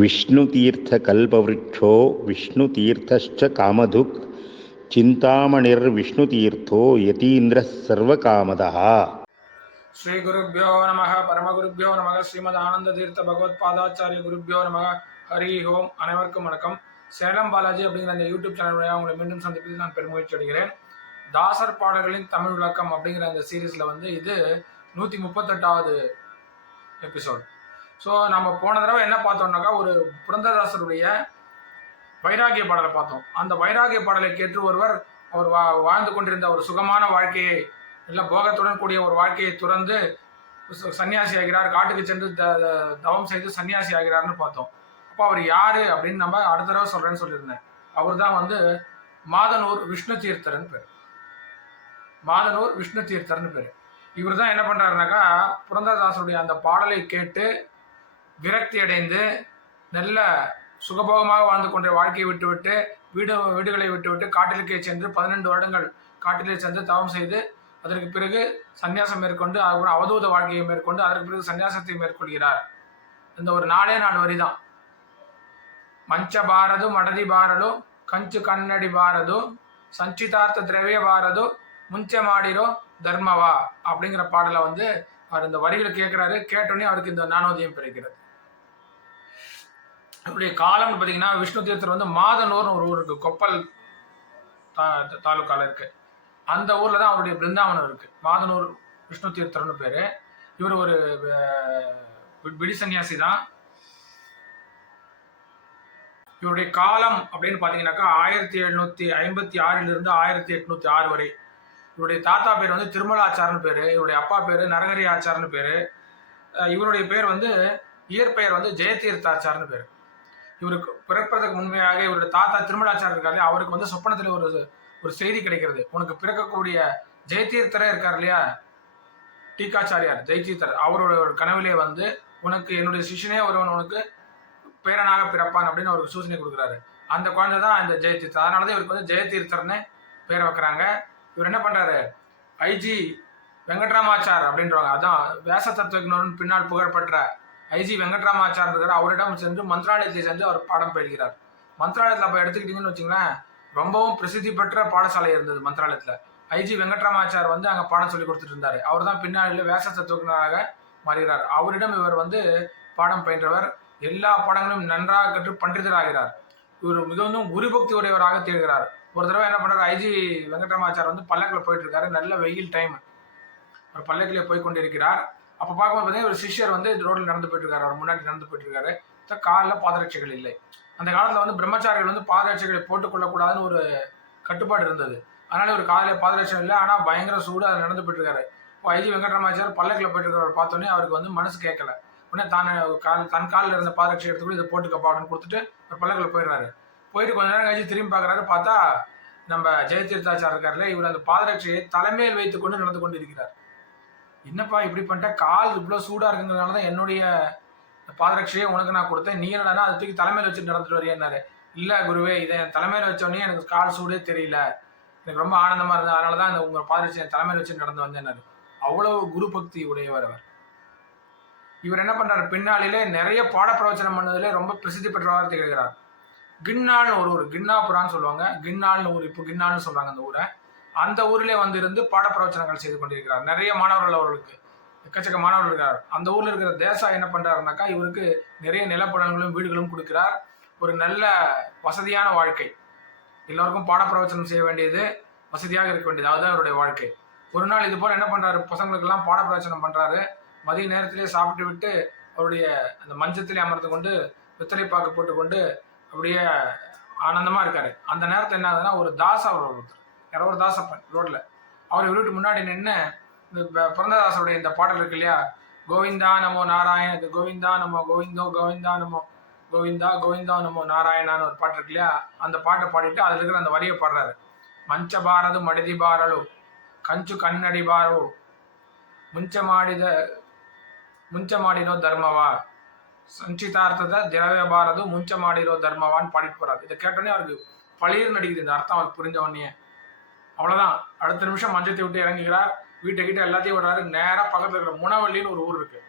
விஷ்ணு தீர்த்த கல்பவிருச்சோ விஷ்ணு தீர்த்த காமதுக் சிந்தாமணிர் விஷ்ணு தீர்த்தோ யதீந்திர சர்வகாமதா. ஸ்ரீ குருப்பியோ நம பரமகுருப்பியோ நமக ஸ்ரீமத் ஆனந்த தீர்த்த பகவத்பாதாச்சாரிய குருப்பியோ நமக ஹரி ஹோம் அனைவருக்கும் வணக்கம். சேலம் பாலாஜி அப்படிங்கிற அந்த யூடியூப் சேனல் உங்களை மீண்டும் சந்திப்பதில் நான் பெருமகிழ்ச்சி அடைகிறேன். தாசர் பாடல்களின் தமிழ் விளக்கம் அப்படிங்கிற அந்த சீரீஸில் வந்து இது நூற்றி முப்பத்தெட்டாவது எபிசோட் ஸோ நம்ம போன தடவை என்ன பார்த்தோம்னாக்கா ஒரு புரந்ததாசருடைய வைராகிய பாடலை பார்த்தோம். அந்த வைராகிய பாடலை கேட்டு ஒருவர் அவர் வா வாழ்ந்து கொண்டிருந்த ஒரு சுகமான வாழ்க்கையை இல்லை போகத்துடன் கூடிய ஒரு வாழ்க்கையை துறந்து சன்னியாசி ஆகிறார். காட்டுக்கு சென்று த தவம் செய்து சன்னியாசி ஆகிறார்னு பார்த்தோம். அப்போ அவர் யார் அப்படின்னு நம்ம அடுத்த தடவை சொல்கிறேன்னு சொல்லியிருந்தேன். அவர் தான் வந்து மாதனூர் விஷ்ணு தீர்த்தர்னு பேர். மாதனூர் விஷ்ணு தீர்த்தர்னு பேர். இவர் தான் என்ன பண்ணுறாருனாக்கா புரந்ததாசருடைய அந்த பாடலை கேட்டு விரக்தி அடைந்து நல்ல சுகபோகமாக வாழ்ந்து கொண்ட வாழ்க்கையை விட்டுவிட்டு வீடு வீடுகளை விட்டுவிட்டு காட்டிலுக்கே சென்று பதினெண்டு வருடங்கள் காட்டிலே சென்று தவம் செய்து அதற்கு பிறகு சன்னியாசம் மேற்கொண்டு அதுக்கப்புறம் அவதூத வாழ்க்கையை மேற்கொண்டு அதற்கு பிறகு சன்னியாசத்தை மேற்கொள்கிறார். இந்த ஒரு நாளே நான் வரிதான். மஞ்ச பாரது மடதி பாரதும் கஞ்சு கண்ணடி பாரதும் சஞ்சிதார்த்த திரவிய பாரது முஞ்ச மாடிரோ தர்மவா அப்படிங்கிற பாடலை வந்து அவர் இந்த வரிகளை கேட்குறாரு. கேட்டோன்னே அவருக்கு இந்த நானோதயம் பிறக்கிறது. அவருடைய காலம்னு பார்த்தீங்கன்னா விஷ்ணு தீர்த்தர் வந்து மாதனூர்னு ஒரு ஊர் இருக்கு கொப்பல் தா- தாலுக்கால இருக்கு. அந்த ஊர்ல தான் அவருடைய பிருந்தாவனம் இருக்கு. மாதனூர் விஷ்ணு தீர்த்தர்னு பேரு. இவர் ஒரு விடி சன்னியாசி தான். இவருடைய காலம் அப்படின்னு பார்த்தீங்கன்னாக்கா ஆயிரத்தி எழுநூத்தி ஐம்பத்தி ஆறிலிருந்து ஆயிரத்தி எட்நூத்தி ஆறு வரை. இவருடைய தாத்தா பேர் வந்து திருமலாச்சார்னு பேரு. இவருடைய அப்பா பேரு நரகரி ஆச்சார்னு பேரு இவருடைய பேர் வந்து இயற்பெயர் வந்து ஜெயதீர்த்தாச்சார்னு பேர். இவருக்கு பிறப்பதற்கு முன்மையாக இவருடைய தாத்தா திருமலாச்சார் இருக்காரு அவருக்கு வந்து சொப்பனத்தில் ஒரு ஒரு செய்தி கிடைக்கிறது. உனக்கு பிறக்கக்கூடிய ஜெயதீர்த்தரே இருக்கார் இல்லையா? டீகாச்சாரியார் ஜெயதீர்த்தர் அவரோட ஒரு கனவிலே வந்து உனக்கு என்னுடைய சிஷ்யனே ஒருவன் உனக்கு பேரனாக பிறப்பான் அப்படின்னு அவருக்கு சூசனை கொடுக்குறாரு. அந்த குழந்தை தான் இந்த ஜெயதீர்த்தர். அதனால தான் இவருக்கு வந்து ஜெயதீர்த்தர்னு பேர் வைக்கிறாங்க. இவர் என்ன பண்ணுறாரு ஐஜி வெங்கட்ராமாச்சார் அப்படின்றவங்க. அதான் வேச தத்துவஜ்ஞர்னு பின்னால் புகழ்பெற்ற ஐஜி வெங்கட்ராமாச்சார் இருக்கிற அவரிடம் சென்று மந்திராலயத்தை சென்று அவர் பாடம் பயில்கிறார். மந்திராலயத்தில் அப்போ எடுத்துக்கிட்டீங்கன்னு வச்சிங்களேன் ரொம்பவும் பிரசித்தி பெற்ற பாடசாலை இருந்தது மந்திராலயத்தில். ஐஜி வெங்கட்ராமாச்சார் வந்து அங்கே பாடம் சொல்லி கொடுத்துட்டு இருந்தார். அவர் தான் பின்னாளில் வேச தத்துவஜனாக மாறுகிறார். அவரிடம் இவர் வந்து பாடம் பயின்றவர். எல்லா பாடங்களும் நன்றாக கற்று பண்டிதராகிறார். இவர் மிகவும் குருபக்தி உடையவராக தேடுகிறார் ஒரு தடவை என்ன பண்ணுறாரு ஐஜி வெங்கட்ராமாச்சார் வந்து பல்லக்கில் போயிட்டு இருக்காரு. நல்ல வெயில் டைம் அவர் பல்லக்கிலே போய் கொண்டிருக்கிறார். அப்போ பார்க்கும்போது பார்த்தீங்கன்னா ஒரு சிஷ்யர் வந்து ரோட்டில் நடந்து போயிட்டு இருக்காரு அவர் முன்னாடி நடந்து போயிட்டு இருக்காரு காலில் பாதரட்சைகள் இல்லை. அந்த காலத்தில் வந்து பிரம்மச்சாரிகள் வந்து பாதரட்சைகளை போட்டுக்கொள்ளக்கூடாதுன்னு ஒரு கட்டுப்பாடு இருந்தது. அதனால ஒரு காலையில் பாதரட்சம் இல்லை. ஆனால் பயங்கர சூடு அதில் நடந்து போயிட்டு இருக்காரு இப்போ ஐஜி வெங்கட்ராமாச்சார் பல்லக்கில் போயிட்டு பார்த்தோன்னே அவருக்கு வந்து மனசு கேட்கல. உடனே தான் கால் தன் காலில் இருந்த பாதரட்சை எடுத்துக்கூட இதை போட்டுக்கப்பா அப்படின்னு கொடுத்துட்டு அவர் பல்லக்கில் போயிடுறாரு. போயிட்டு கொஞ்ச நேரம் கழிச்சு திரும்பி பார்க்குறாரு. பார்த்தா நம்ம ஜெயதீர்த்தாச்சார் இருக்கார்ல இவர் அந்த பாதரட்சையை தலைமையில் வைத்துக்கொண்டு நடந்து கொண்டு இருக்கிறார். என்னப்பா இப்படி பண்ணிட்டேன் கால் இவ்வளோ சூடாக இருக்குங்கிறதுனால தான் என்னுடைய பாதரட்சையை உனக்கு நான் கொடுத்தேன். நீ என்னடா அதை தூக்கி தலைமையில் வச்சு நடந்துட்டு வரையன்னாரு இல்லை குருவே இதை என் தலைமையில் வச்சோடனே எனக்கு கால் சூடே தெரியல. எனக்கு ரொம்ப ஆனந்தமாக இருந்தது. அதனால தான் இந்த உங்கள் பாதரட்சி என் தலைமையில் வச்சு நடந்து வந்தேன்னாரு அவ்வளோ குரு பக்தி உடையவர் அவர். இவர் என்ன பண்ணுறாரு பின்னாளிலே நிறைய பாட பிரவச்சனம் பண்ணதுல ரொம்ப பிரசித்தி பெற்றவர் திகழ்கிறார் கின்னால்னு ஒரு ஊர் கின்னாபுரான்னு சொல்லுவாங்க. கின்னால்னு ஊர் இப்போ கின்னால்னு சொல்கிறாங்க அந்த ஊரை. அந்த ஊரிலே வந்து இருந்து பாட பிரவச்சனங்கள் செய்து கொண்டிருக்கிறார். நிறைய மாணவர்கள் அவர்களுக்கு எக்கச்சக்க மாணவர்கள் இருக்கிறார் அந்த ஊரில் இருக்கிற தேசா என்ன பண்ணுறாருனாக்கா இவருக்கு நிறைய நிலப்படங்களும் வீடுகளும் கொடுக்கிறார். ஒரு நல்ல வசதியான வாழ்க்கை. எல்லோருக்கும் பாட பிரவச்சனம் செய்ய வேண்டியது வசதியாக இருக்க வேண்டியது. அதுதான் அவருடைய வாழ்க்கை. ஒரு நாள் இது போல் என்ன பண்ணுறாரு பசங்களுக்கெல்லாம் பாட பிரவச்சனம் பண்ணுறாரு மதிய நேரத்திலே சாப்பிட்டு விட்டு அவருடைய அந்த மஞ்சத்திலே அமர்ந்து கொண்டு வெத்தலை பாக்கு போட்டுக்கொண்டு அப்படியே ஆனந்தமாக இருக்கார். அந்த நேரத்தில் என்ன ஆகுதுன்னா ஒரு தாசா அவர் ஒருத்தர். இரவர் தாசப்பன் ரோட்டில் அவர் வீட்டு முன்னாடி நின்று இந்த பிறந்ததாசருடைய இந்த பாடல் இருக்கு இல்லையா? கோவிந்தா நமோ நாராயண கோவிந்தா நமோ கோவிந்தோ கோவிந்தா நமோ கோவிந்தா கோவிந்தா நமோ நாராயணான்னு ஒரு பாட்டு இருக்கு இல்லையா? அந்த பாட்டை பாடிட்டு அதில் இருக்கிற அந்த வரியை பாடுறாரு. மஞ்ச பாரது மடிதி பாரலு கஞ்சு கண்ணடி பாரோ பாரலோ కంచు కన్నడివారు ముంచమాడిద ముంచమాడిరో ధర్మవా సంచితార్థద ద్రవ్యభారదు ముంచమాడిరో தர்மவான்னு பாடிட்டு போறாரு. இதை கேட்டோன்னே அவருக்கு பளிர்னு அடிக்குது இந்த அர்த்தம் அவருக்கு புரிஞ்ச உடனே. அவ்வளவுதான். அடுத்த நிமிஷம் மஞ்சத்தை விட்டு இறங்குகிறார். வீட்டை கிட்ட எல்லாத்தையும் விடுறாரு. நேரா பக்கத்துல இருக்கிற முனவள்ளின்னு ஒரு ஊர் இருக்கு.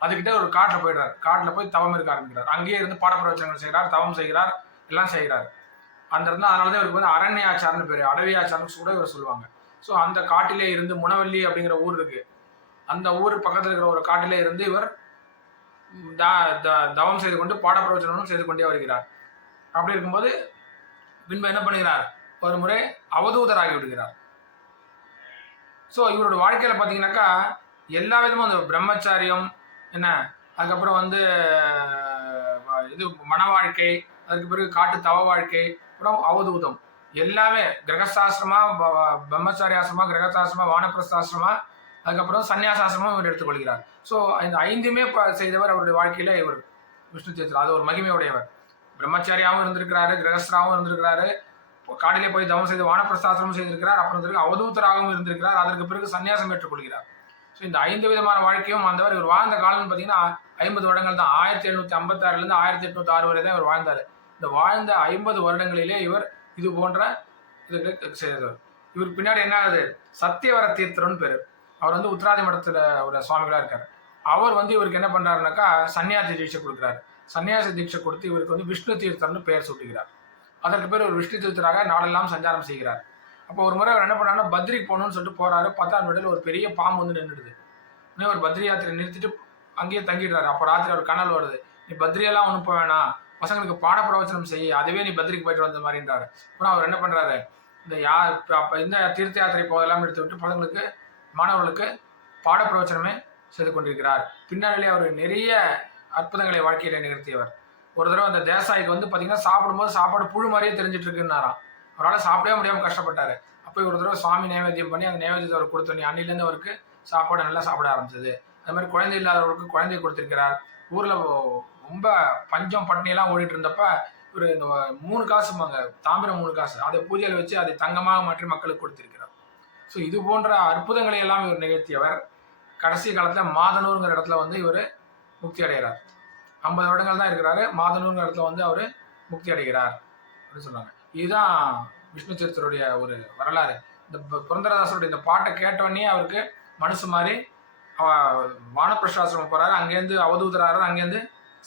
அதுக்கிட்ட ஒரு காட்டில் போயிடுறாரு. காட்டில் போய் தவம் இருக்க ஆரம்பிக்கிறார். அங்கேயே இருந்து பாடப்பிரவச்சனங்கள் செய்கிறார் தவம் செய்கிறார் எல்லாம் செய்கிறார். அந்த இடத்துல அதனால தான் இவருக்கு வந்து அரண்யாச்சார்னு பேர் அடவியாச்சார்னு கூட இவர் சொல்லுவாங்க. ஸோ அந்த காட்டிலே இருந்து முனவல்லி அப்படிங்கிற ஊர் இருக்கு. அந்த ஊர் பக்கத்தில் இருக்கிற ஒரு காட்டிலே இருந்து இவர் த- தவம் செய்து கொண்டு பாடப்பிரவச்சனமும் செய்து கொண்டே வருகிறார். அப்படி இருக்கும்போது பின்பு என்ன பண்ணுகிறார்? ஒரு முறை அவதூதராகி விடுகிறார். ஸோ இவரோட வாழ்க்கையில் பார்த்தீங்கன்னாக்கா எல்லா விதமும் அந்த பிரம்மச்சாரியம் என்ன? அதுக்கப்புறம் வந்து இது மன வாழ்க்கை அதுக்கு பிறகு காட்டு தவ வாழ்க்கை அப்புறம் அவதூதம். எல்லாமே கிரகசாஸ்திரமா பிரம்மச்சாரி ஆசிரமா கிரகசாஸ்திரமா வானப்பிரஸ்தாசிரமா அதுக்கப்புறம் சன்னியாசாசிரமும் இவர் எடுத்துக்கொள்கிறார். ஸோ இந்த ஐந்துமே செய்தவர் அவருடைய வாழ்க்கையில இவர். விஷ்ணு சேத்திரா அது ஒரு மகிமையுடையவர். பிரம்மச்சாரியாகவும் இருந்திருக்கிறாரு கிரகஸ்தராகவும் இருந்திருக்கிறாரு. காடிலே போய் தவம் செய்து வானப்பிரசாசனம் செய்திருக்கிறார். அப்புறம் பிறகு அவதூத்தராகவும் இருந்திருக்கிறார். அதற்கு பிறகு சன்னியாசம் ஏற்றுக்கொள்கிறார் ஸோ இந்த ஐந்து விதமான வாழ்க்கையும் வந்தவர் இவர் வாழ்ந்த காலம்னு பார்த்தீங்கன்னா ஐம்பது வருடங்கள் தான். ஆயிரத்தி எழுநூத்தி ஐம்பத்தாறுலேருந்து ஆயிரத்தி எட்நூத்தி ஆறு வரை தான் இவர் வாழ்ந்தார். இந்த வாழ்ந்த ஐம்பது வருடங்களிலே இவர் இது போன்ற இதுக்கு செய்தவர். இவருக்கு பின்னாடி என்ன ஆகுது? சத்தியவர தீர்த்தரன் பேர். அவர் வந்து உத்தராதி மடத்தில் ஒரு சுவாமிகளாக இருக்கார். அவர் வந்து இவருக்கு என்ன பண்ணுறாருனாக்கா சன்னியாசி தீட்சை கொடுக்குறாரு. சன்னியாசி தீட்சை கொடுத்து இவருக்கு வந்து விஷ்ணு தீர்த்தர்னு பெயர் சூட்டுகிறார். அதற்கு பேர் ஒரு விஷ்ணு திருத்தராக நாடெல்லாம் சஞ்சாரம் செய்கிறார். அப்போ ஒரு முறை அவர் என்ன பண்ணாருன்னா பத்ரிக்கு போகணும்னு சொல்லிட்டு போறாரு. பத்தாம் நடையில் ஒரு பெரிய பாம்பு வந்து நின்றுடுது. உடனே ஒரு பத்ரி யாத்திரை நிறுத்திட்டு அங்கேயே தங்கிடுறாரு. அப்போ ராத்திரி ஒரு கனல் வருது நீ பத்ரியெல்லாம் ஒன்றும் போக வேணாம். பசங்களுக்கு பாட பிரவச்சனம் செய்ய அதுவே நீ பத்ரிக்கு போயிட்டு வந்த மாதிரின்றாரு. அப்புறம் அவர் என்ன பண்றாரு? இந்த யார் அப்போ இந்த தீர்த்த யாத்திரை போதெல்லாம் எடுத்து விட்டு பசங்களுக்கு மாணவர்களுக்கு பாட பிரவச்சனமே செய்து கொண்டிருக்கிறார். பின்னாளிலே அவர் நிறைய அற்புதங்களை வாழ்க்கையில நிகழ்த்தியவர். ஒரு தடவை அந்த தேசாய்க்கு வந்து பார்த்தீங்கன்னா சாப்பிடும்போது சாப்பாடு புழு மாதிரியே தெரிஞ்சிட்டு இருக்குன்னாராம் அவரால் சாப்பிடவே முடியாமல் கஷ்டப்பட்டாரு. அப்போ ஒரு தடவை சுவாமி நைவேத்தியம் பண்ணி அந்த நைவேத்தியத்தை அவர் கொடுத்தோன்னே அன்னிலேருந்து அவருக்கு சாப்பாடு நல்லா சாப்பிட ஆரம்பிச்சது. அது மாதிரி குழந்தை இல்லாதவர்களுக்கு குழந்தை கொடுத்திருக்கிறார். ஊரில் ரொம்ப பஞ்சம் பட்டினியெல்லாம் ஓடிட்டு இருந்தப்ப ஒரு இந்த மூணு காசு தாமிரம் மூணு காசு. அதை பூஜையில் வச்சு அதை தங்கமாக மாற்றி மக்களுக்கு கொடுத்திருக்கிறார். ஸோ இது போன்ற அற்புதங்களை எல்லாம் இவர் நிகழ்த்தியவர். கடைசி காலத்தில் மாதனூருங்கிற இடத்துல வந்து இவர் முக்தி அடைகிறார். ஐம்பது வருடங்கள் தான் இருக்கிறாரு. மாதனூர் இடத்துல வந்து அவர் முக்தி அடைகிறார் அப்படின்னு சொன்னாங்க இதுதான் விஷ்ணு சரித்தருடைய ஒரு வரலாறு. இந்த புரந்தரதாசருடைய இந்த பாட்டை கேட்டோடனே அவருக்கு மனசு மாதிரி அவ வானப்பிரசாசிரமம் அங்கேருந்து அவதூதராரு அங்கேருந்து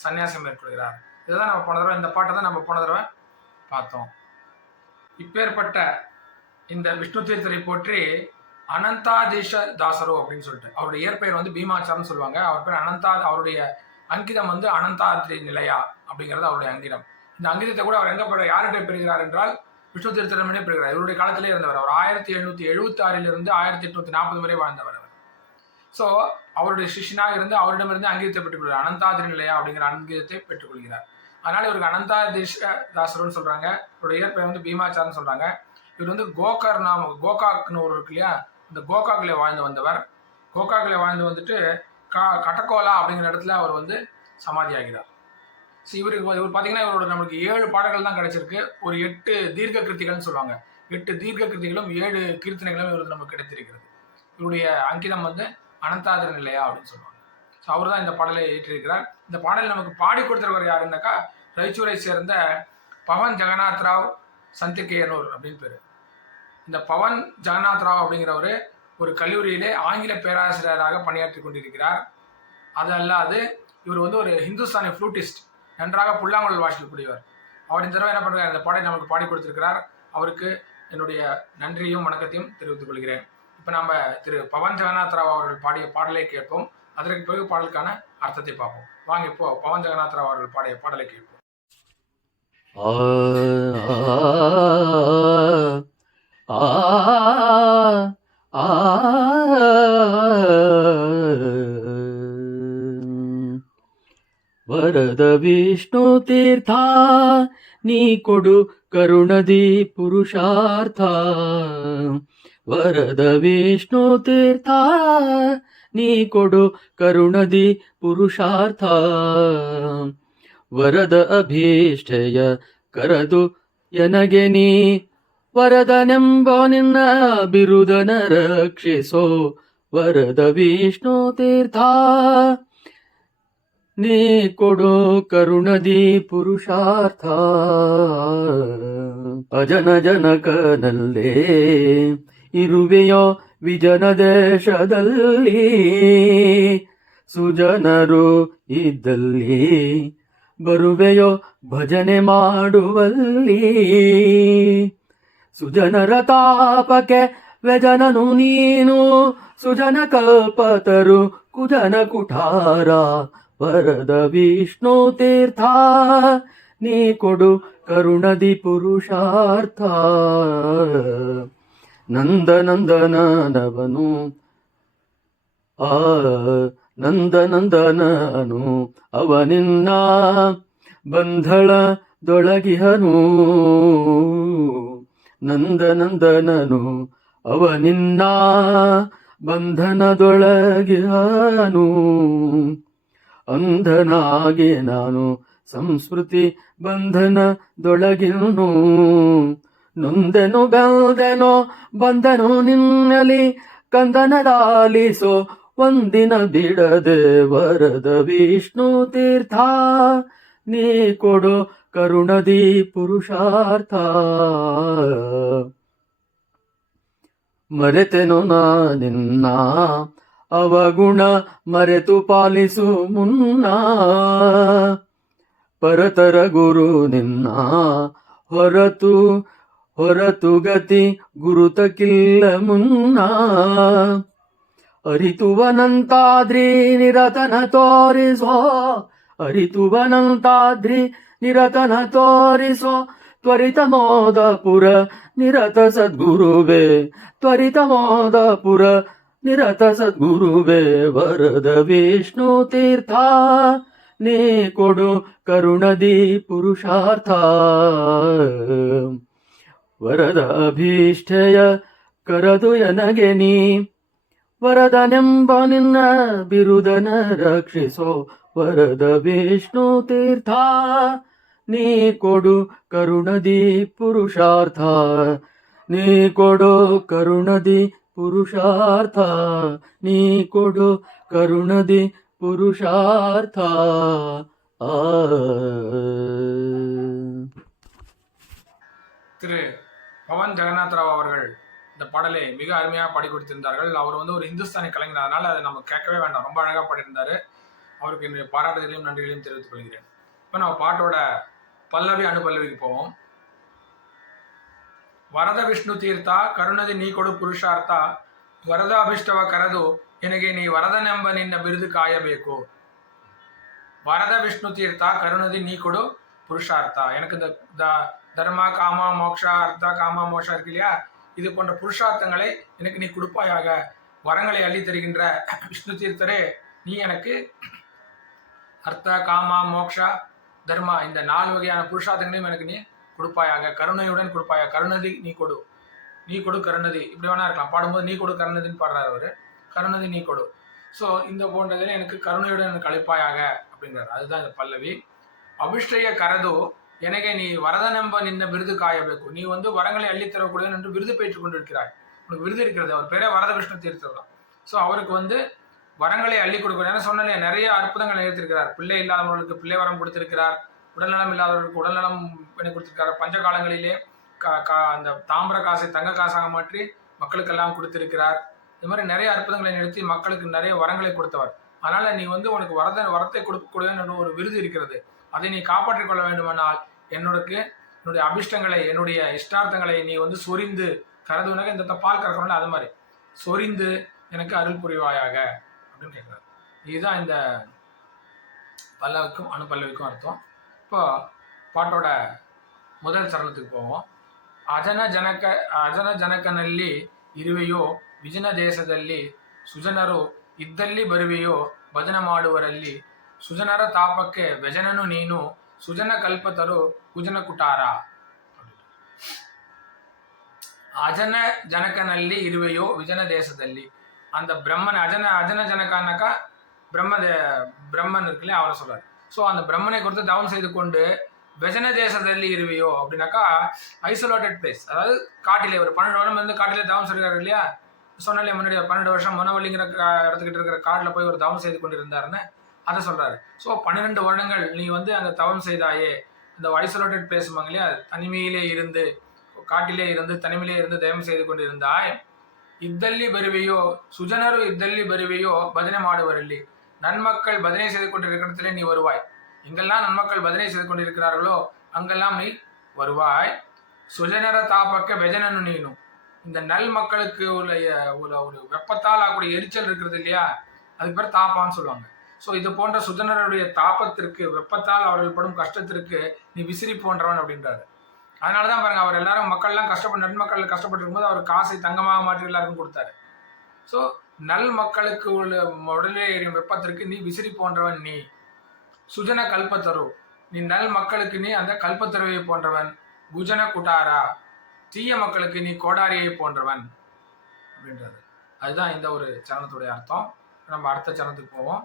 சன்னியாசம் மேற்கொள்கிறார். இதுதான் நம்ம போன தடவை இந்த பாட்டை தான் நம்ம போன தடவை பார்த்தோம். இப்பேற்பட்ட இந்த விஷ்ணு தீர்த்தரை போற்றி அனந்தாதீஷ தாசரோ அப்படின்னு சொல்லிட்டு அவருடைய இயற்பெயர் வந்து பீமாச்சாரம்னு சொல்லுவாங்க. அவர் பேர் அனந்தா அவருடைய அங்கிதம் வந்து அனந்தாத்ரி நிலையா அப்படிங்கிறது அவருடைய அங்கிதம். இந்த அங்கிதத்தை கூட அவர் எங்கே பெற யார்கிட்ட பெறுகிறார் என்றால் விஷ்ணு தீர்த்தரமனே பெறுகிறார். இவருடைய காலத்திலே இருந்தவர் அவர். ஆயிரத்தி எழுநூற்றி எழுபத்தி ஆறிலிருந்து ஆயிரத்தி எட்நூற்றி நாற்பது வரை வாழ்ந்தவர் அவர். ஸோ அவருடைய சிஷ்யனாக இருந்து அவரிடமிருந்து அங்கீதத்தை பெற்றுக்கொள்கிறார். அனந்தாதிரி நிலையா அப்படிங்கிற அங்கீதத்தை பெற்றுக்கொள்கிறார். அதனால் இவருக்கு அனந்தாதிஷ தாசர்னு சொல்கிறாங்க இவருடைய இயற்பெயர் வந்து பீமாச்சார்னு சொல்கிறாங்க இவர் வந்து கோகர் நாம கோகாக்னு ஒரு இருக்கு இல்லையா? இந்த கோகாக்கில் வாழ்ந்து வந்தவர். கோகாக்கில் வாழ்ந்து வந்துட்டு கா கட்டக்கோலா அப்படிங்கிற இடத்துல அவர் வந்து சமாதி ஆகிறார். ஸோ இவருக்கு இவர் பார்த்தீங்கன்னா இவரோட நம்மளுக்கு ஏழு பாடல்கள் தான் கிடைச்சிருக்கு. ஒரு எட்டு தீர்க்க கிருத்திகள்னு சொல்லுவாங்க. எட்டு தீர்க்க கிருத்திகளும் ஏழு கீர்த்தனைகளும் இவருக்கு நமக்கு கிடைத்திருக்கிறது. இவருடைய அங்கிதம் வந்து அனந்தாதிர நிலையா அப்படின்னு சொல்லுவாங்க. ஸோ அவர் தான் இந்த பாடலை ஏற்றிருக்கிறார். இந்த பாடலை நமக்கு பாடி கொடுத்துருவர் யாருன்னாக்கா ரைச்சூரை சேர்ந்த பவன் ஜெகநாத் ராவ் சந்திகேயனூர் அப்படின்னு பேர். இந்த பவன் ஜெகநாத் ராவ் அப்படிங்கிறவர் ஒரு கல்லூரியிலே ஆங்கில பேராசிரியராக பணியாற்றி கொண்டிருக்கிறார் அது அல்லாது இவர் வந்து ஒரு ஹிந்துஸ்தானி ஃப்ளூட்டிஸ்ட் நன்றாக புல்லாங்குழல் வாசிக்கக்கூடியவர் அவர் இந்த தடவை என்ன பண்ணுறார் இந்த பாடலை நமக்கு பாடி கொடுத்திருக்கிறார் அவருக்கு என்னுடைய நன்றியும் வணக்கத்தையும் தெரிவித்துக் கொள்கிறேன் இப்போ நம்ம திரு பவன் ஜெகநாத் ராவ் அவர்கள் பாடிய பாடலை கேட்போம் அதற்கு பிறகு பாடலுக்கான அர்த்தத்தை பார்ப்போம் வாங்க இப்போ பவன் ஜெகநாத் ராவ் அவர்கள் பாடிய பாடலை கேட்போம் ஆ ஆ ஆ ವರದ ವಿಷ್ಣು ತೀರ್ಥ, ನೀ ಕೊಡು ಕರುಣದಿ ಪುರುಷಾರ್ಥ. ವರದ ವಿಷ್ಣು ತೀರ್ಥ, ನೀ ಕೊಡು ಕರುಣದಿ ಪುರುಷಾರ್ಥ. ವರದ ಅಭೀಷ್ಟಯ ಕರದು, ಎನಗೆ ನೀ ವರದನೆಂಬ ನಿನ್ನ ಬಿರುದನ ರಕ್ಷಿಸೋ. ವರದ ವಿಷ್ಣು ತೀರ್ಥ. ನೀ ಕೊಡೋ ಕರುಣದಿ ಪುರುಷಾರ್ಥ. ಅಜನ ಜನಕನಲ್ಲೇ. ಇರುವೆಯೋ ವಿಜನ ದೇಶದಲ್ಲಿ. ಸುಜನರು ಇದ್ದಲ್ಲಿ. ಬರುವೆಯೋ ಭಜನೆ ಮಾಡುವಲ್ಲಿ. ಸುಜನರ ತಾಪಕ್ಕೆ ವ್ಯಜನನು ನೀನು. ಸುಜನ ಕಲ್ಪತರು ಕುಜನ ಕುಠಾರ. ವರದ ವಿಷ್ಣು ತೀರ್ಥ, ನೀ ಕೊಡು ಕರುಣದಿ ಪುರುಷಾರ್ಥ. ನಂದ ನಂದನವನು ಆ ನಂದ ನಂದನನು, ಅವನಿನ್ನ ಬಂಧಳದೊಳಗಿಹನು. ನಂದ ಅವನಿಂದ ಬಂಧನದೊಳಗಿಹನು ಅಂಧನಾಗಿ ನಾನು ಸಂಸ್ಕೃತಿ ಬಂಧನದೊಳಗಿನೂ ನೊಂದೆನು ಬೆಲ್ದೆನೋ ಬಂದನು ನಿನ್ನಲಿ ಕಂದನದಾಲಿಸೋ, ಒಂದಿನ ಬಿಡದೆ ವರದ ವಿಷ್ಣು ತೀರ್ಥ, ನೀ ಕೊಡು ಕರುಣದಿ ಪುರುಷಾರ್ಥ. ಮರೆತೆನು ನಿನ್ನ ಅವಗುಣ ಮರೆತು ಪಾಲಿಸು ಮುನ್ನ. ಪರತರ ಗುರು ನಿನ್ನ, ಹೊರತು ಹೊರತು ಗತಿ ಗುರುತಕ್ಕಿಲ್ಲ ಮುನ್ನ. ಅರಿತುವನಂತಾದ್ರಿ ನಿರತನ ತೋರಿಸೋ, ಅರಿತುವನಂತಾದ್ರಿ ನಿರತನ ತೋರಿಸೋ ತ್ವರಿತ ಮೋದಪುರ, ನಿರತ ಸದ್ಗುರುವೆ. ತ್ವರಿತ ಮೋದಪುರ, ನಿರತ ಸದ್ಗುರುವೆ. ವರದ ವಿಷ್ಣು ತೀರ್ಥ, ನೀ ಕೊಡು ಕರುಣದಿ ಪುರುಷಾರ್ಥ. ವರದ ಅಭೀಷ್ಟಯ ಕರದು ಎನಗೆ ನೀ. ವರದನೆಂಬ ನಿನ್ನ ಬಿರುದನ ರಕ್ಷಿಸೋ ವರದ ವಿಷ್ಣು ತೀರ್ಥ. ನೀ ಕೊಡು ಕರುಣದಿ ಪುರುಷಾರ್ಥ ನೀ ಕೊಡು ಕರುಣದಿ ಪುರುಷಾರ್ಥ ನೀ ಕೊಡು ಕರುಣದಿ ಪುರುಷಾರ್ಥ ಆ திரு பவன் ஜெகநாத் ராவ் அவர்கள் இந்த பாடலை மிக அருமையாக பாடி கொடுத்திருந்தார்கள் அவர் வந்து ஒரு இந்துஸ்தானி கலைஞர் அதனால அதை நம்ம கேட்கவே வேண்டாம் ரொம்ப அழகாக பாடியிருந்தாரு அவருக்கு என்னுடைய பாராட்டுதலையும் நன்றிகளையும் தெரிவித்துக் கொள்கிறேன் இப்போ நம்ம பாட்டோட பல்லவி அனுபல்லவிக்கு போவோம் ವರದ ವಿಷ್ಣು ತೀರ್ಥ ಕರುಣದಿ ನೀ ಕೊಡು ಪುರುಷಾರ್ಥ ವರದ ಅಭಿಷ್ಟವ ಕರೆದು ನಿನಗೆ ನೀ ವರದನೆಂಬ ನಿನ್ನ ಬಿರುದು ಕಾಯಬೇಕು வரத விஷ்ணு தீர்த்தா கருணதி நீ கொடு புருஷார்த்தா எனக்கு இந்த த- தர்ம காமா மோக்ஷா அர்த்தா காமா மோக்ஷா இருக்கு இல்லையா இது போன்ற புருஷார்த்தங்களை எனக்கு நீ கொடுப்பாயாக வரங்களை அள்ளி தருகின்ற விஷ்ணு தீர்த்தரே நீ எனக்கு அர்த்த காமா மோக்ஷா தர்மா இந்த நாலு வகையான புருஷார்த்தங்களையும் எனக்கு நீ கொடுப்பாயாக. கருணையுடன் கொடுப்பாயா கருணதி நீ கொடு. நீ கொடு கருணதி. இப்படி வேணா இருக்கலாம். பாடும்போது நீ கொடு கருணதின்னு பாடுறாரு அவர். கருணதி நீ கொடு. ஸோ இந்த போன்றதில் எனக்கு கருணையுடன் எனக்கு அழைப்பாயாக அப்படிங்கிறார் அதுதான் இந்த பல்லவி. அபிஷ்டய கரதோ எனவே நீ வரத வரதனம்ப நின்ன விருது காய நீ வந்து வரங்களை அள்ளித்தரக்கூடாது என்று விருது பெற்றுக் கொண்டிருக்கிறாய். உனக்கு விருது இருக்கிறது. அவர் பேரே வரத விஷ்ணு தீர்த்தர் தான். ஸோ அவருக்கு வந்து வரங்களை அள்ளி கொடுக்கணும். ஏன்னா சொன்னாலே நிறைய அற்புதங்கள் நிகழ்த்திருக்கிறார் பிள்ளை இல்லாதவர்களுக்கு பிள்ளை வரம் கொடுத்திருக்கிறார். உடல்நலம் இல்லாதவர்களுக்கு உடல்நலம் பண்ணி கொடுத்திருக்கிறார். பஞ்ச காலங்களிலே கா கா அந்த தாமிர காசை தங்க காசாக மாற்றி மக்களுக்கெல்லாம் கொடுத்திருக்கிறார். இது மாதிரி நிறைய அற்புதங்களை நிறுத்தி மக்களுக்கு நிறைய வரங்களை கொடுத்தவர். அதனால நீ வந்து உனக்கு வரத வரத்தை கொடுக்கக்கூடிய ஒரு விருது இருக்கிறது. அதை நீ காப்பாற்றிக் கொள்ள வேண்டுமானால் என்னோடக்கு என்னுடைய அபிஷ்டங்களை என்னுடைய இஷ்டார்த்தங்களை நீ வந்து சொரிந்து கருதுனாக்க இந்த பால் கறக்கணும்ல அது மாதிரி. சொரிந்து எனக்கு அருள் புரிவாயாக. அப்படின்னு கேட்குறாரு இதுதான் இந்த பல்லவிக்கும் அணுப்பல்லவிக்கும் அர்த்தம் இப்போ பாட்டோட முதல் சரணத்துக்கு போவோம் ಅಜನ ಜನಕ ಅಜನ ಜನಕನಲ್ಲಿ ಇರುವೆಯೋ ವಿಜನ ದೇಶದಲ್ಲಿ ಸುಜನರು ಇದ್ದಲ್ಲಿ ಬರುವೆಯೋ ಭಜನ ಮಾಡುವರಲ್ಲಿ ಸುಜನರ ತಾಪಕ್ಕೆ ವ್ಯಜನನು ನೀನು ಸುಜನ ಕಲ್ಪತರು ಕುಜನ ಕುಟಾರ ಅಜನ ಜನಕನಲ್ಲಿ ಇರುವೆಯೋ ವಿಜನ ದೇಶದಲ್ಲಿ அந்த பிரம்மன் அஜன அஜன ஜனக்கானாக்கா பிரம்ம பிரம்மன் இருக்குல்லையே அவரை சொல்கிறார் ஸோ அந்த பிரம்மனை கொடுத்து தவம் செய்து கொண்டு வெஜன தேசத்தள்ளி இருவியோ அப்படின்னாக்கா ஐசோலேட்டட் பிளேஸ் அதாவது காட்டிலே ஒரு பன்னெண்டு வருடம் வந்து காட்டிலே தவம் செய்கிறார் இல்லையா? சொன்னாலே முன்னாடி பன்னெண்டு வருஷம் மனவழிங்கிற இடத்துக்கிட்ட இருக்கிற காட்டில் போய் ஒரு தவம் செய்து கொண்டு இருந்தாருன்னு அதை சொல்கிறாரு ஸோ பன்னிரெண்டு வருடங்கள் நீ வந்து அங்கே தவம் செய்தாயே இந்த ஐசோலேட்டட் பிளேஸ் இல்லையா? தனிமையிலே இருந்து காட்டிலே இருந்து தனிமையிலே இருந்து தயவு செய்து கொண்டு இருந்தாய் ಇದ್ದಲ್ಲಿ ಬರುವೆಯೋ ಸುಜನರು ಇದ್ದಲ್ಲಿ ಬರುವೆಯೋ ಭಜನೆ ಮಾಡುವರಲ್ಲಿ நன்மக்கள் பஜனை செய்து கொண்டிருக்கிற இடத்திலே நீ வருவாய் எங்கெல்லாம் நன்மக்கள் பஜனை செய்து கொண்டிருக்கிறார்களோ அங்கெல்லாம் நீ வருவாய் சுஜனர தாபக்க வெஜனனு நீனும் இந்த நல் மக்களுக்கு உள்ள உள்ள ஒரு வெப்பத்தால் ஆகக்கூடிய எரிச்சல் இருக்கிறது இல்லையா அதுக்கு பேர் தாப்பான்னு சொல்லுவாங்க ஸோ இது போன்ற சுஜனருடைய தாபத்திற்கு வெப்பத்தால் அவர்கள் படும் கஷ்டத்திற்கு நீ விசிறி போன்றவன் அப்படின்றாரு அதனால தான் பாருங்க அவர் எல்லாரும் மக்கள்லாம் கஷ்டப்பட்டு நன்மக்கள் கஷ்டப்பட்டு இருக்கும்போது அவர் காசை தங்கமாக மாற்றி எல்லாருக்கும் கொடுத்தாரு ஸோ நல் மக்களுக்கு உள்ள உடலே எரியும் வெப்பத்திற்கு நீ விசிறி போன்றவன் நீ சுஜன கல்பத்தரு நீ நல் மக்களுக்கு நீ அந்த கல்பத்தருவை போன்றவன் குஜன குட்டாரா தீய மக்களுக்கு நீ கோடாரியை போன்றவன் அப்படின்றது அதுதான் இந்த ஒரு சரணத்துடைய அர்த்தம் நம்ம அடுத்த சரணத்துக்கு போவோம்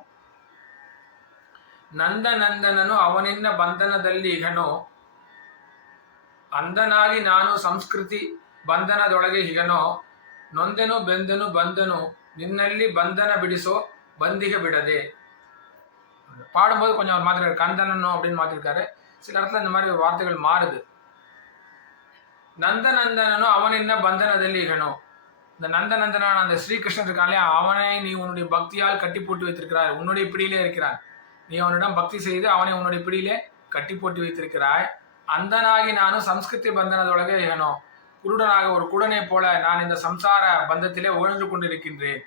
ನಂದ ನಂದನನು ಅವನಿನ್ನ ಬಂಧನದಲ್ಲಿ ಹಿಗನೋ ಅಂಧನಾಗಿ ನಾನು ಸಂಸ್ಕೃತಿ ಬಂಧನದೊಳಗೆ ಹಿಗನೋ ನೊಂದೆನು ಬೆಂದನು ಬಂದನು ನಿನ್ನಲ್ಲಿ ಬಂಧನ ಬಿಡಿಸೋ பந்திக விடது பாடும்போது கொஞ்சம் அவர் மாற்றிருக்காரு கந்தனனும் அப்படின்னு மாற்றிருக்காரு சில இடத்துல இந்த மாதிரி வார்த்தைகள் மாறுது நந்தநந்தனனும் அவன் என்ன பந்தனதில் இகனும் இந்த நந்தநந்தனான் அந்த ஸ்ரீகிருஷ்ணன் இருக்காங்களே அவனை நீ உன்னுடைய பக்தியால் கட்டி போட்டு வைத்திருக்கிறாய் உன்னுடைய பிடியிலே இருக்கிறான் நீ அவனிடம் பக்தி செய்து அவனை உன்னுடைய பிடியிலே கட்டி போட்டு வைத்திருக்கிறாய் அந்தனாகி நானும் சம்ஸ்கிருதி பந்தனதொழக ஏனோ? குருடனாக ஒரு குடனை போல நான் இந்த சம்சார பந்தத்திலே உழன்று கொண்டிருக்கின்றேன்.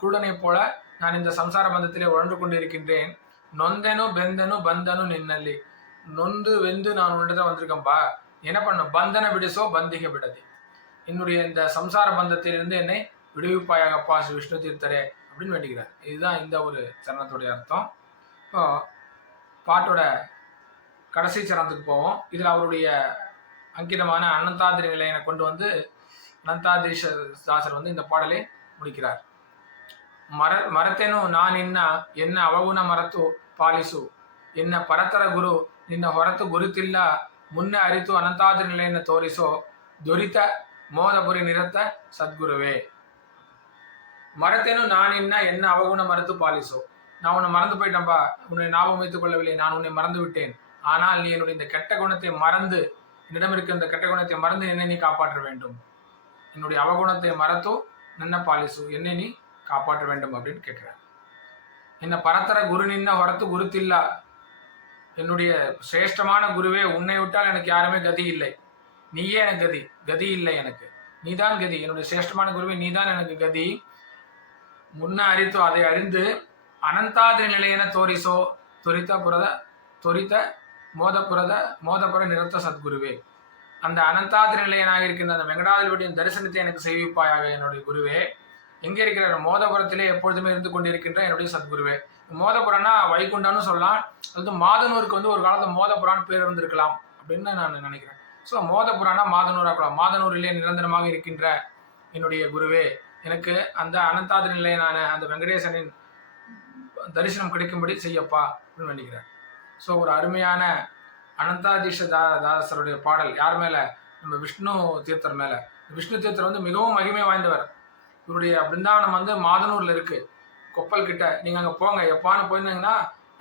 குருடனை போல நான் இந்த சம்சார பந்தத்திலே உழன்று கொண்டிருக்கின்றேன். நொந்தனு பெந்தனு பந்தனும் நின்னல்லி. நொந்து வெந்து நான் உன்னிடத்தில் வந்திருக்கேன்பா என்ன பண்ணும்? பந்தன விடுசோ பந்திக விடது. என்னுடைய இந்த சம்சார பந்தத்திலிருந்து என்னை விடுவிப்பாயாகப்பா ஸ்ரீ விஷ்ணு தீர்த்தரே அப்படின்னு வேண்டிக்கிறார். இதுதான் இந்த ஒரு சரணத்துடைய அர்த்தம். இப்போ பாட்டோட கடைசி சரணத்துக்கு போவோம் இதில் அவருடைய அங்கிதமான அனந்தாதிரி நிலையனை கொண்டு வந்து அனந்தாதிரி தாசர் வந்து இந்த பாடலை முடிக்கிறார் ಮರ ಮರತೆನು ನಾನಿನ್ನ ಎನ್ನ ಅವಗುಣ ಮರೆತು ಪಾಲಿಸು ಎನ್ನ ಪರತರ ಗುರು ನಿನ್ನ ಹೊರತು ಗುರುತಿಲ್ಲ ಮುನ್ನೆ ಅರಿತು ಅನಂತಾದ ನಿಲೆಯನ್ನು ತೋರಿಸೋ ದೊರಿತ ಮೋದಪುರಿ ನಿರತ சத்குருவே மறத்தேனும் நான் என்ன என்ன அவகுணம் மறுத்து பாலிசோ நான் உன்னை மறந்து போயிட்டேன்பா உன்னை ஞாபகம் வைத்துக் கொள்ளவில்லை நான் உன்னை மறந்து விட்டேன் ஆனால் நீ என்னுடைய இந்த கெட்ட குணத்தை மறந்து என்னிடம் இருக்கிற இந்த கெட்ட குணத்தை மறந்து என்னை நீ காப்பாற்ற வேண்டும். என்னுடைய அவகுணத்தை மறத்தோ நின்ன பாலிசு என்னை நீ காப்பாற்ற வேண்டும் அப்படின்னு கேட்குறார். என்ன பரத்தர குரு நின்ன வரத்து குருத்தில்லா. என்னுடைய சிரேஷ்டமான குருவே உன்னை விட்டால் எனக்கு யாருமே கதி இல்லை. நீயே எனக்கு கதி கதி இல்லை எனக்கு. நீதான் கதி. என்னுடைய சிரேஷ்டமான குருவே நீதான் எனக்கு கதி. முன்ன அறித்தோ அதை அறிந்து அனந்தாதிரி நிலையென தோரிசோ துரித்த புரத துரித்த மோதப்புறத மோதப்புற நிறுத்த சத்குருவே. அந்த அனந்தாதிர நிலையனாக இருக்கின்ற அந்த வெங்கடாதிபதியின் தரிசனத்தை எனக்கு செய்விப்பாயாக என்னுடைய குருவே. எங்கே இருக்கிற மோதபுரத்திலே எப்பொழுதுமே இருந்து கொண்டிருக்கின்ற என்னுடைய சத்குருவே. மோதபுரம்னா வைகுண்டம்னு சொல்லலாம். அது மாதனூருக்கு வந்து ஒரு காலத்தில் மோதபுரான்னு பேர் இருந்திருக்கலாம் அப்படின்னு நான் நினைக்கிறேன். ஸோ மோதபுரானா மாதனூர் ஆக்கலாம் மாதனூரிலே நிரந்தரமாக இருக்கின்ற என்னுடைய குருவே. எனக்கு அந்த அனந்தாதிர நிலையனான அந்த வெங்கடேசனின் தரிசனம் கிடைக்கும்படி செய்யப்பா அப்படின்னு நினைக்கிறேன். ஸோ ஒரு அருமையான அனந்தாதீஷ தா தாசருடைய பாடல். யார் மேலே? நம்ம விஷ்ணு தீர்த்தர் மேலே. விஷ்ணு தீர்த்தர் வந்து மிகவும் மகிமை வாய்ந்தவர். இவருடைய பிருந்தாவனம் வந்து மாதனூரில் இருக்குது கொப்பல் கிட்ட. நீங்கள் அங்கே போங்க. எப்பான்னு போயிருந்தீங்கன்னா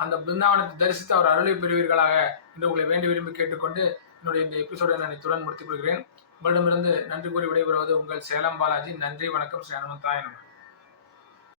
அந்த பிருந்தாவனத்தை தரிசித்து அவர் அருளை பெறுவீர்களாக என்று உங்களை வேண்டி விரும்பி கேட்டுக்கொண்டு என்னுடைய இந்த எபிசோடை நான் இத்துடன் முடித்துக் கொள்கிறேன். உங்களிடமிருந்து நன்றி கூறி விடைபெறுவது உங்கள் சேலம் பாலாஜி. நன்றி வணக்கம். ஸ்ரீ ஹனுமந்தாயன்